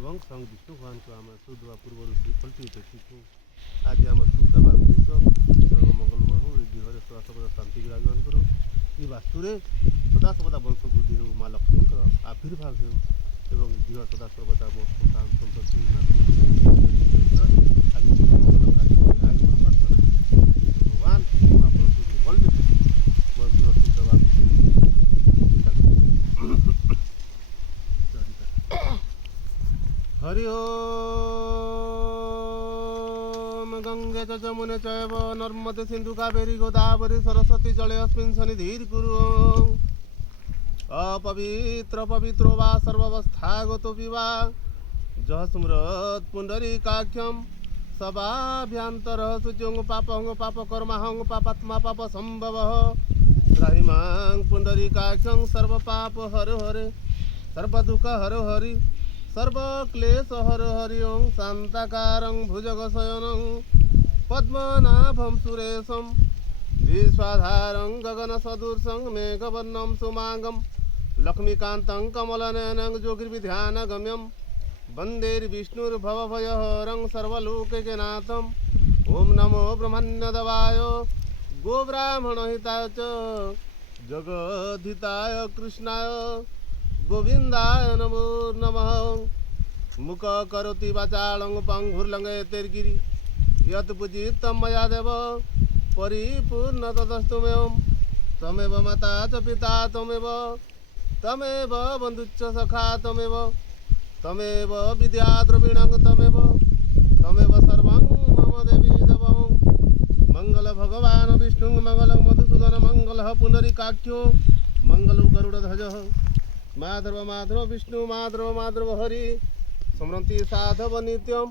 ଏବଂ ସ୍ୱୟଂ ବିଷ୍ଣୁ ଭଗବାନଙ୍କୁ ଆମେ ସୁଦେବା ପୂର୍ବରୁ ଶ୍ରୀଫଳଟି ଦେଖିଛୁ। ଆଜି ଆମ ସୁଦେବା ଉଦ୍ଦେଶ୍ୟ ସର୍ବମଙ୍ଗଳମୟ ହଉ, ଏ ଦେହରେ ସଦାସର୍ବଦା ଶାନ୍ତି ବିରାଜମାନ କରୁ, ଏ ବାସ୍ତୁରେ ସଦାସର୍ବଦା ବଂଶ ବୃଦ୍ଧି ହେଉ, ମା ଲକ୍ଷ୍ମୀଙ୍କର ଆବିର୍ଭାବ ହେଉ ଏବଂ ଦେହ ସଦାସର୍ବଦା ମୋ ସନ୍ତାନ ସନ୍ତତି ନାତି ଆଜି ଭଗବାନ ମୁଁ ଆପଣଙ୍କୁ ବଳ ଦେବି ମୋ ଗୃହ ସୁଦେବା हरि ओम गंगे च जमुने चैव नर्मदे सिंधु कावेरी गोदावरी सरस्वती जले अस्मिन् सन्निधिर् कुरु। अपवित्र पवित्रो वा सर्वावस्थागतो विवा जह स्मृत पुंडरीकाख्यम सभाभ्यंतरः शुचिं पापं पापकर्माहं पापात्मा पाप संभवः त्राहिमां पुंडरीकाख्यं सर्वपाप हर हरे सर्वदुःख हर हरि सर्वक्लेश हर हरि ओं शांताकारं भुजगशयनं पद्मनाभं सुरेशं विश्वाधारं गगनसदृशं मेघवर्णं सुमांगं लक्ष्मीकान्तं कमलनयनं योगिर्विध्यानगम्यं वन्देर्विष्णुर्भवभयहरं सर्वलोकैकनाथं। ओं नमो ब्रह्मण्यदेवाय गोब्राह्मणहिताय च जगद्धिताय कृष्णाय गोविंदाय नमो नमः। मुख करोति वाचालं पंगुर्लंघयतेर्गिरि यत् पूजितं मया देव परिपूर्ण ततस्तु मेवं त्वमेव माता च पिता त्वमेव बन्धुश्च सखा त्वमेव विद्या द्रविणं त्वमेव सर्वं मम देवी देवं। मंगल भगवान विष्णु मंगल मधुसूदन मंगल पुंडरीकाख्यो मंगल गरुड़ध्वज माधव माधव विष्णु माधव माधव हरि स्मरन्ति साधव नित्यं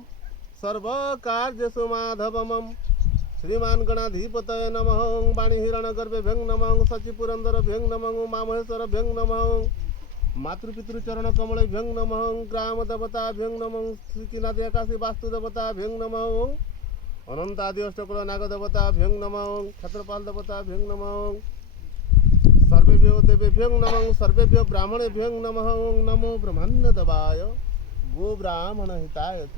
सर्वकार्येषु माधवमं। श्रीमान गणाधिपतये नमः। वाणीहिरण्यगर्भेभ्यं नमः। सचिपुरन्दरभ्यं नमः। मामहेश्वरभ्यं नमः। मातृपितृचरणकमलेभ्यं नमः। ग्रामदेवताभ्यं नमः। श्रीकीनादि आकाशी वास्तुदेवताभ्यं नमः। अनन्तादि अष्टकुल नागदेवताभ्यं नमः। क्षत्रपाल देवताभ्यं नमः। सर्वेभ्यो देवेभ्यो नमः। सर्वेभ्यो ब्राह्मणेभ्यो नमः। नमो ब्रह्मण्यदेवाय गो ब्राह्मण हिताय च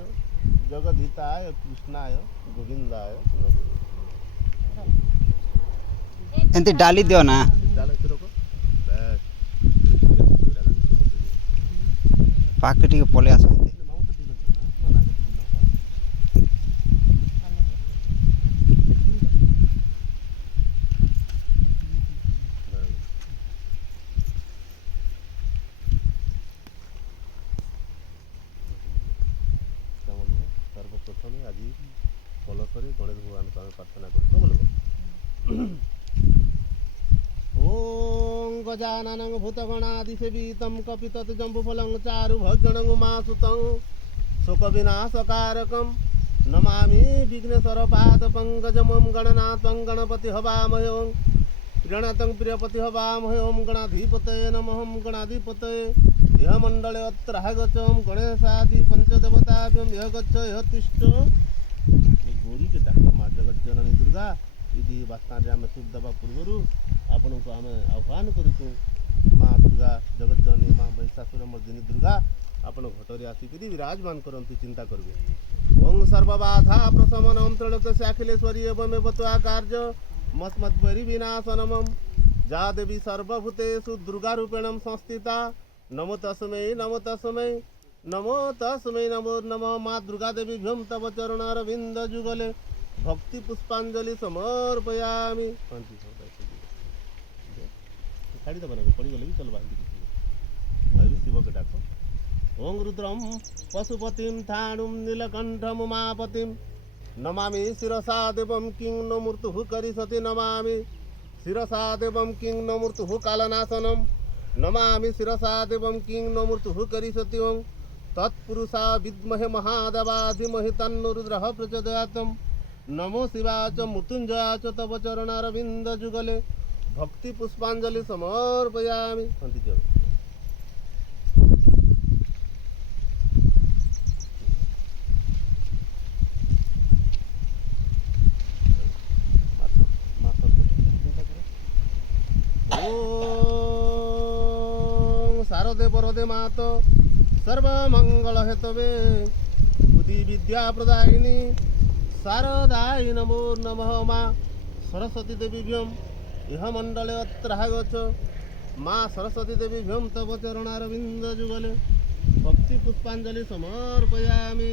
जगद्धिताय कृष्णाय गोविंदाय नमः। एंती डाली दियो ना पाके टिके पले आस सर्वप्रथम आज कलशरे गणेश भगवान को आम प्रार्थना कर ओं गजाननं भूतगणादिसेवितं कपितत् जम्बुफलं चारुभक्षणं उमासुतं शोकविनाशकारकं नमामि विघ्नेश्वरपादपङ्कजं गणनाथं गणपति हवामहे ओं प्रणतं प्रियपति हवामहे ओं गणाधिपतये नमः। गणाधिपतये यह मंडले अत्र आगतं गणेशादि पंचदेवताभ्यं यह गच्छ यह तिष्ठ गौरी के डाक्टर माँ जगज्जननी दुर्गा यदि वास्तान आम शुभ देवा पूर्वर आपण को आम आह्वान करूँ माँ दुर्गा जगज्जननी माँ महिषासुर मर्दिनी दुर्गा आपण घटरे आसिक विराजमान करती चिंता करेंगे। ओं सर्वबाधा प्रशमनम त्रैलोक्यस्य अखिलेश्वरी एवमेव त्वया कार्य मस्मद्वैरी विनाशनमं जा देवी सर्वभूतेषु दुर्गा रूपेण संस्थिता नमो तस्मै नमो तस्मै नमो तस्मै नमो नमः। माँ दुर्गा देवी भ्यम तव चरणारविंद जुगले भक्ति पुष्पांजलि समर्पयामि। छाड़ी दबा ना पड़ी गले भी चल बांधी शिव के डाक। ओं रुद्रम पशुपतिं थाणुं नीलकंठम उमापतिं नमामि शिरसा देवं किं नो मृत्युः करिष्यति नमामि शिरसा देवं किं नो मृत्युः कालनाशनम् नमामि शिरसा देवं किं नो मृत्युः करिष्यति ओं तत्पुरुषा विद्महे महादेवा धीमहि तन्नो रुद्रः प्रचोदयात्। नमो शिवाय च मृत्युंजयाय च तव चरणारविंद जुगले भक्ति पुष्पांजलि समर्पयामि। शारदे वरदे मात सर्वमंगल हेतवे बुद्धि विद्या प्रदायिनी शारदाय नमो नमः माँ सरस्वती देवीभ्यम यह मंडले अत्र आगच्छ माँ सरस्वती देवीभ्यम तव चरणारविंद जुगले भक्ति पुष्पांजलि समर्पयामि।